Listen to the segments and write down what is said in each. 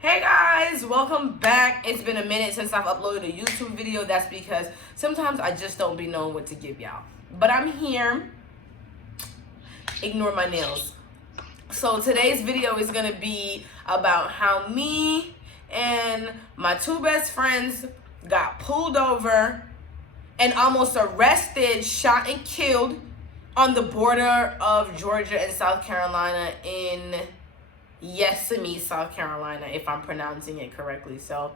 Hey guys, welcome back. It's been a minute since I've uploaded a YouTube video. That's because sometimes I just don't be knowing what to give y'all. But I'm here. Ignore my nails. So today's video is going to be about how me and my two best friends got pulled over and almost arrested, shot, and killed on the border of Georgia and South Carolina in Yosemite, South Carolina, if I'm pronouncing it correctly. So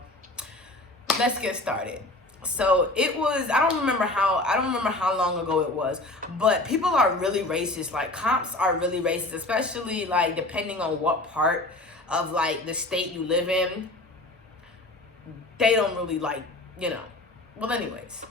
let's get started. So it was, I don't remember how long ago it was, but people are really racist. Like, cops are really racist, especially like depending on what part of like the state you live in. They don't really like, well, anyways,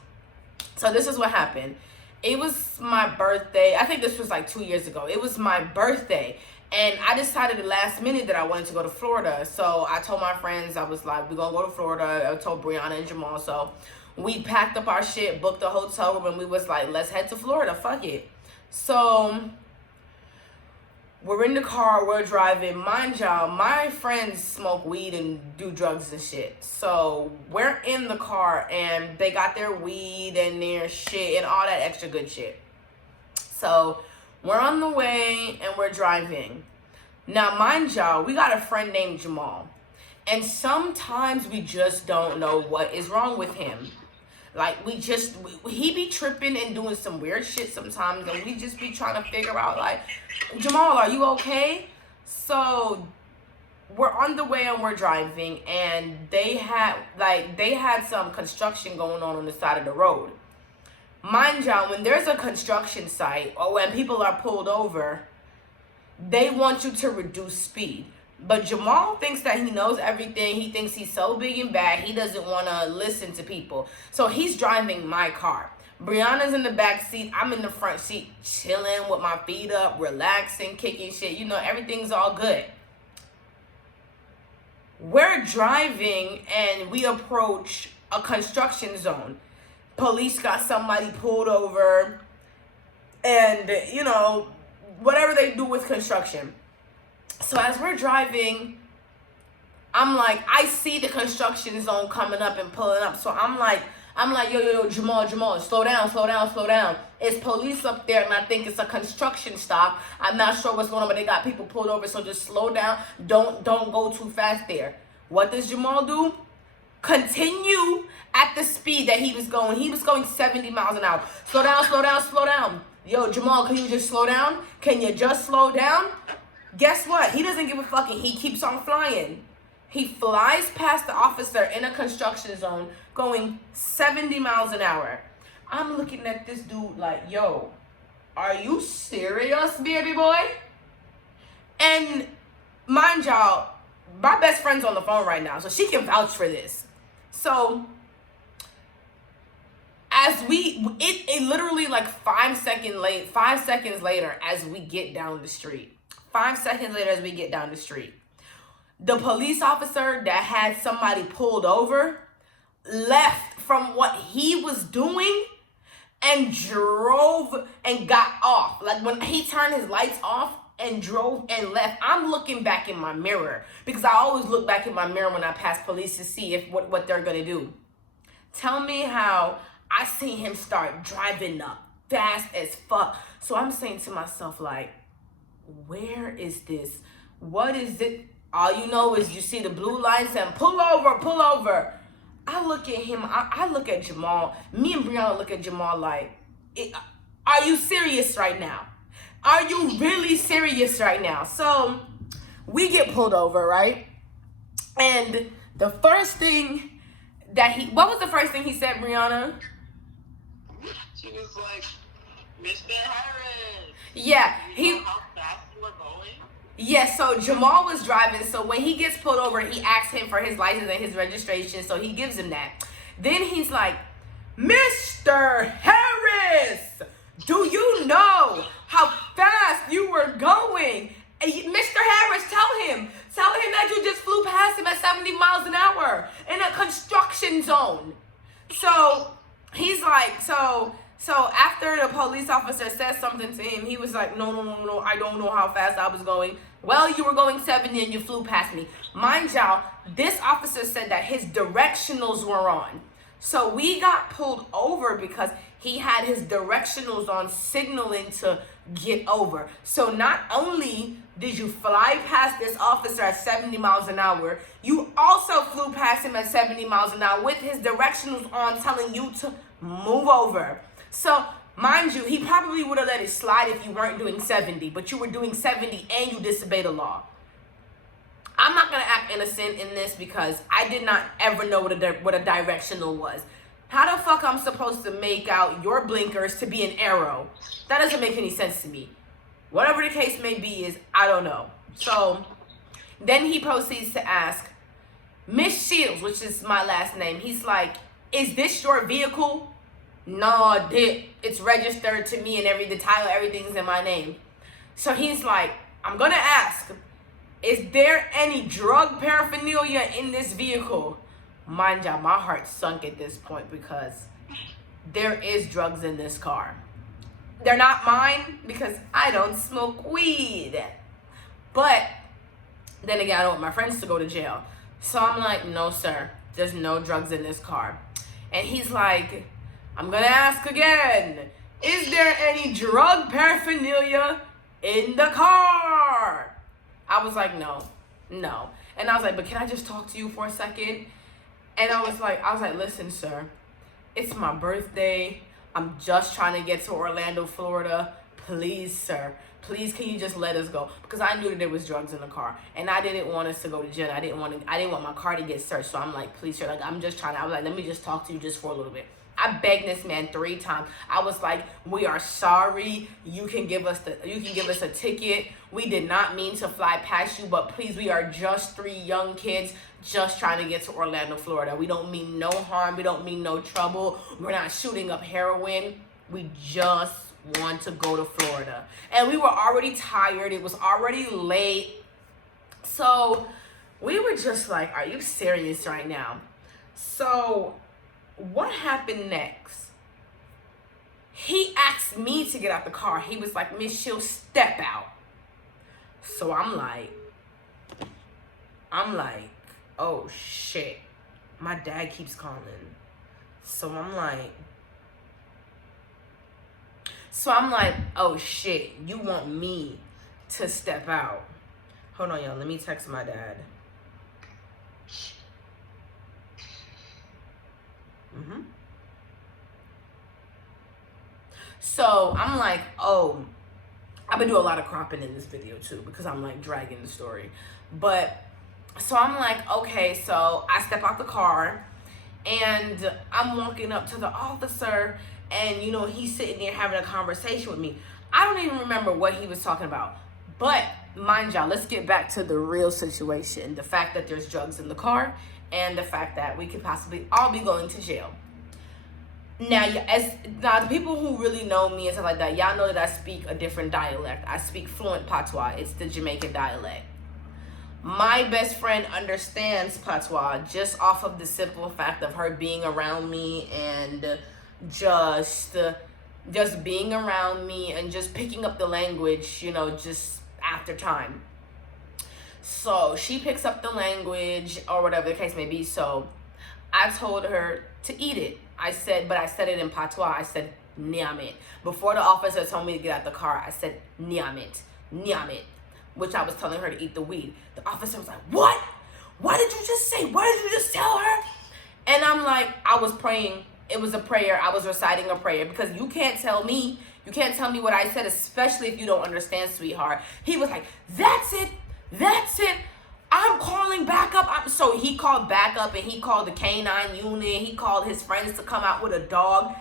so this is what happened. It was my birthday. I think this was like 2 years ago. It was my birthday. And I decided the last minute that I wanted to go to Florida. So I told my friends, I was like, we're going to go to Florida. I told Brianna and Jamal. So we packed up our shit, booked a hotel room, and we was like, let's head to Florida. Fuck it. So we're in the car. We're driving. Mind y'all, my friends smoke weed and do drugs and shit. So we're in the car, and they got their weed and their shit and all that extra good shit. So we're on the way and we're driving. Now, mind y'all, we got a friend named Jamal. And sometimes we just don't know what is wrong with him. Like, he be tripping and doing some weird shit sometimes. And we just be trying to figure out, like, Jamal, are you okay? So we're on the way and we're driving. And they had some construction going on the side of the road. Mind y'all, when there's a construction site or when people are pulled over, they want you to reduce speed. But Jamal thinks that he knows everything. He thinks he's so big and bad, he doesn't want to listen to people. So he's driving my car. Brianna's in the back seat. I'm in the front seat, chilling with my feet up, relaxing, kicking shit. Everything's all good. We're driving and we approach a construction zone. Police got somebody pulled over and, whatever they do with construction. So as we're driving, I'm like, I see the construction zone coming up and pulling up. So I'm like, yo, Jamal, slow down. It's police up there, and I think it's a construction stop. I'm not sure what's going on, but they got people pulled over. So just slow down. Don't go too fast there. What does Jamal do? Continue at the speed that he was going. He was going 70 miles an hour. Slow down. Yo, Jamal, can you just slow down? Can you just slow down? Guess what? He doesn't give a fuck, and he keeps on flying. He flies past the officer in a construction zone going 70 miles an hour. I'm looking at this dude like, yo, are you serious, baby boy? And mind y'all, my best friend's on the phone right now, so she can vouch for this. So as it literally like 5 seconds later as we get down the street. 5 seconds later as we get down the street. The police officer that had somebody pulled over left from what he was doing and drove and got off. Like, when he turned his lights off and drove and left, I'm looking back in my mirror, because I always look back in my mirror when I pass police to see if what they're gonna do. Tell me how I see him start driving up fast as fuck. So I'm saying to myself, like, where is this? What is it? All you know is you see the blue lights and pull over. I look at him, I look at Jamal. Me and Brianna look at Jamal like, are you serious right now? Are you really serious right now? So we get pulled over, right? And the first thing what was the first thing he said, Brianna? She was like, Mr. Harris. Yeah, how fast you were going? Yeah, so Jamal was driving. So when he gets pulled over, he asks him for his license and his registration. So he gives him that. Then he's like, Mr. Harris, do you know how fast you were going? And Mr. Harris, tell him that you just flew past him at 70 miles an hour in a construction zone. So he's like, so So after the police officer said something to him, he was like, no, I don't know how fast I was going. Well, you were going 70 and you flew past me. Mind y'all, this officer said that his directionals were on. So we got pulled over because he had his directionals on signaling to get over. So not only did you fly past this officer at 70 miles an hour, you also flew past him at 70 miles an hour with his directionals on telling you to move over. So, mind you, he probably would have let it slide if you weren't doing 70, but you were doing 70 and you disobeyed the law. I'm not going to act innocent in this because I did not ever know what a directional was. How the fuck I'm supposed to make out your blinkers to be an arrow? That doesn't make any sense to me. Whatever the case may be is, I don't know. So, then he proceeds to ask, Miss Shields, which is my last name, he's like, is this your vehicle? No, it's registered to me and the title, everything's in my name. So he's like, I'm gonna ask, is there any drug paraphernalia in this vehicle? Mind y'all, my heart sunk at this point because there is drugs in this car. They're not mine because I don't smoke weed. But then again, I don't want my friends to go to jail. So I'm like, no, sir, there's no drugs in this car. And he's like, I'm gonna ask again, is there any drug paraphernalia in the car? I was like, no. And I was like, but can I just talk to you for a second? And I was like, listen, sir, it's my birthday. I'm just trying to get to Orlando, Florida. Please, sir, please, can you just let us go? Because I knew that there was drugs in the car, and I didn't want us to go to jail. I didn't want my car to get searched. So I'm like, please, sir, like, I'm just trying to. I was like, let me just talk to you just for a little bit. I begged this man 3 times. I was like, we are sorry. You can give us a ticket. We did not mean to fly past you, but please, we are just 3 young kids just trying to get to Orlando, Florida. We don't mean no harm. We don't mean no trouble. We're not shooting up heroin. We just want to go to Florida. And we were already tired. It was already late. So we were just like, are you serious right now? So what happened next? He asked me to get out the car. He was like, Miss Shields, step out. So I'm like, oh shit. My dad keeps calling. So I'm like, oh shit, you want me to step out? Hold on, y'all. Let me text my dad. So I'm like, oh, I've been doing a lot of cropping in this video too because I'm like dragging the story. But so I'm like, okay, so I step out the car and I'm walking up to the officer and, you know, he's sitting there having a conversation with me. I don't even remember what he was talking about. But mind y'all, let's get back to the real situation. The fact that there's drugs in the car and the fact that we could possibly all be going to jail. Now, the people who really know me and stuff like that, y'all know that I speak a different dialect. I speak fluent patois. It's the Jamaican dialect. My best friend understands patois just off of the simple fact of her being around me and just being around me and just picking up the language, you know, just after time. So she picks up the language or whatever the case may be. So I told her to eat it. I said it in patois. I said, niamit. Before the officer told me to get out the car, I said, niamit, which I was telling her to eat the weed. The officer was like, what? What did you just say? What did you just tell her? And I'm like, I was praying. It was a prayer. I was reciting a prayer because you can't tell me what I said, especially if you don't understand, sweetheart. He was like, that's it. I'm calling back up. So he called back up and he called the canine unit. He called his friends to come out with a dog.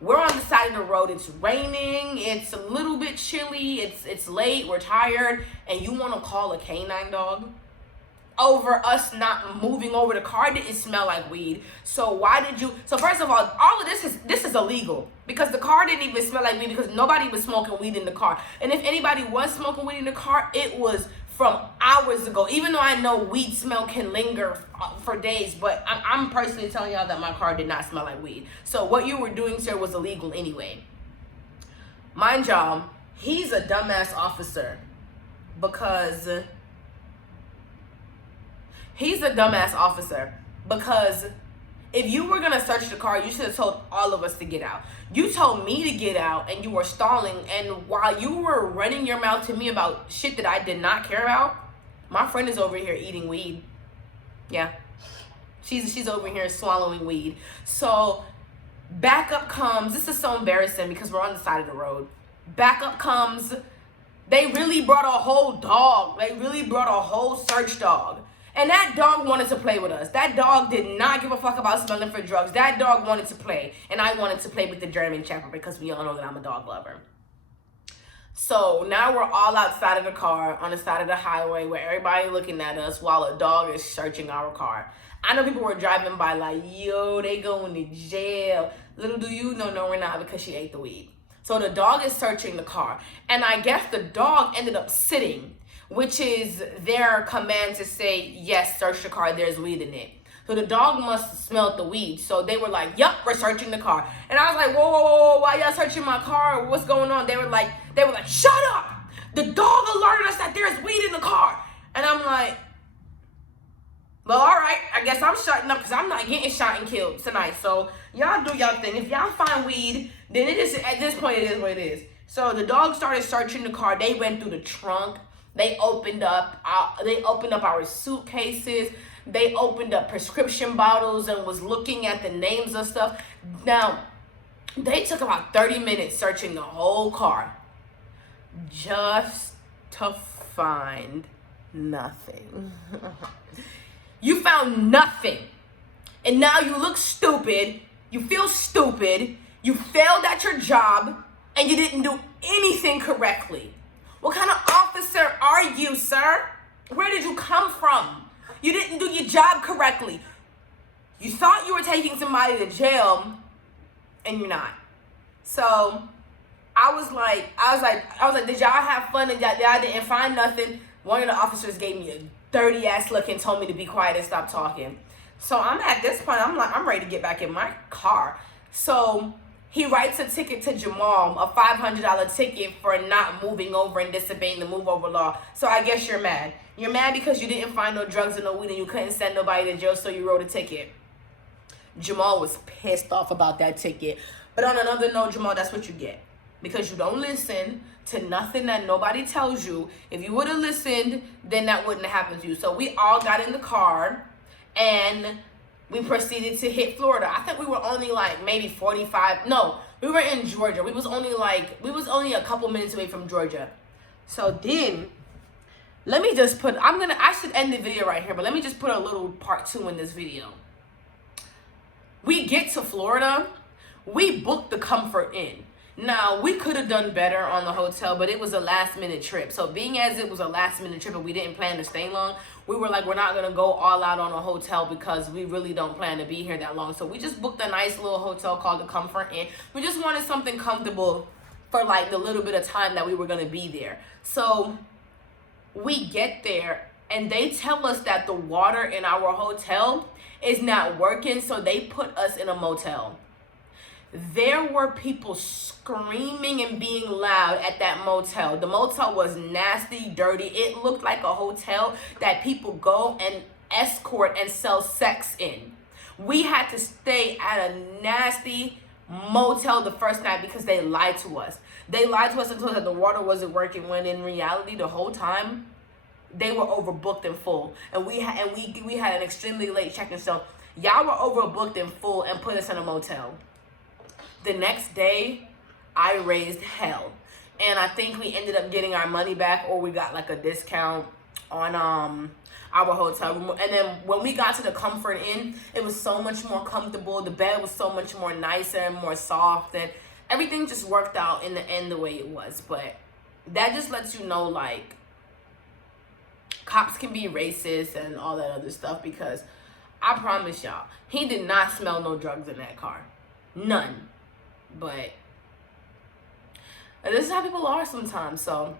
We're on the side of the road. It's raining. It's a little bit chilly. It's late. We're tired. And you want to call a canine dog over us not moving over the car? It didn't smell like weed. So why did you? So first of all of this is illegal because the car didn't even smell like weed because nobody was smoking weed in the car. And if anybody was smoking weed in the car, it was from hours ago, even though I know weed smell can linger for days, but I'm personally telling y'all that my car did not smell like weed. So what you were doing, sir, was illegal anyway. Mind y'all, he's a dumbass officer because if you were gonna search the car, you should have told all of us to get out. You told me to get out and you were stalling, and while you were running your mouth to me about shit that I did not care about, my friend is over here eating weed. Yeah. She's over here swallowing weed. So backup comes. This is so embarrassing because we're on the side of the road. Backup comes. They really brought a whole dog. They really brought a whole search dog. And that dog wanted to play with us. That dog did not give a fuck about smelling for drugs. That dog wanted to play. And I wanted to play with the German Shepherd because we all know that I'm a dog lover. So now we're all outside of the car on the side of the highway where everybody looking at us while a dog is searching our car. I know people were driving by like, yo, they going to jail. Little do you know, no, we're not, because she ate the weed. So the dog is searching the car. And I guess the dog ended up sitting, which is their command to say, yes, search the car, there's weed in it. So the dog must have smelled the weed. So they were like, yup, we're searching the car. And I was like, whoa, why y'all searching my car? What's going on? They were like, shut up. The dog alerted us that there's weed in the car. And I'm like, well, all right, I guess I'm shutting up because I'm not getting shot and killed tonight. So y'all do y'all thing. If y'all find weed, then it is, at this point, it is what it is. So the dog started searching the car. They went through the trunk. They opened up our suitcases. They opened up prescription bottles and was looking at the names of stuff. Now, they took about 30 minutes searching the whole car just to find nothing. You found nothing. And now you look stupid. You feel stupid. You failed at your job and you didn't do anything correctly. What kind of officer are you, sir? Where did you come from? You didn't do your job correctly. You thought you were taking somebody to jail, and you're not. So I was like, did y'all have fun and y'all didn't find nothing? One of the officers gave me a dirty ass look and told me to be quiet and stop talking. So I'm at this point, I'm ready to get back in my car. So he writes a ticket to Jamal, a $500 ticket for not moving over and disobeying the move over law. So I guess you're mad. You're mad because you didn't find no drugs and no weed and you couldn't send nobody to jail, so you wrote a ticket. Jamal was pissed off about that ticket. But on another note, Jamal, that's what you get. Because you don't listen to nothing that nobody tells you. If you would have listened, then that wouldn't have happened to you. So we all got in the car and we proceeded to hit Florida. I think we were only like maybe 45. No, we were in Georgia. We was only a couple minutes away from Georgia. So then, let me just put, I should end the video right here, but let me just put a little part 2 in this video. We get to Florida, we booked the Comfort Inn. Now, we could have done better on the hotel, but it was a last-minute trip. So being as it was a last-minute trip and we didn't plan to stay long, we were like, we're not going to go all out on a hotel because we really don't plan to be here that long. So we just booked a nice little hotel called the Comfort Inn. We just wanted something comfortable for like the little bit of time that we were going to be there. So we get there and they tell us that the water in our hotel is not working, so they put us in a motel. There were people screaming and being loud at that motel. The motel was nasty, dirty. It looked like a hotel that people go and escort and sell sex in. We had to stay at a nasty motel the first night because they lied to us. They lied to us and told us that the water wasn't working, when in reality the whole time they were overbooked in full. And we had an extremely late check-in. So y'all were overbooked in full and put us in a motel. The next day, I raised hell. And I think we ended up getting our money back, or we got like a discount on our hotel room. And then when we got to the Comfort Inn, it was so much more comfortable. The bed was so much more nicer and more soft, and everything just worked out in the end the way it was. But that just lets you know, like, cops can be racist and all that other stuff, because I promise y'all, he did not smell no drugs in that car. None. But this is how people are sometimes. So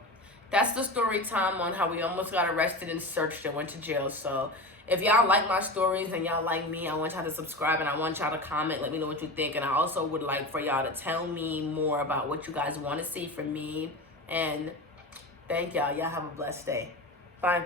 that's the story time on how we almost got arrested and searched and went to jail. So if y'all like my stories and y'all like me, I want y'all to subscribe and I want y'all to comment. Let me know what you think. And I also would like for y'all to tell me more about what you guys want to see from me. And thank y'all. Y'all have a blessed day. Bye.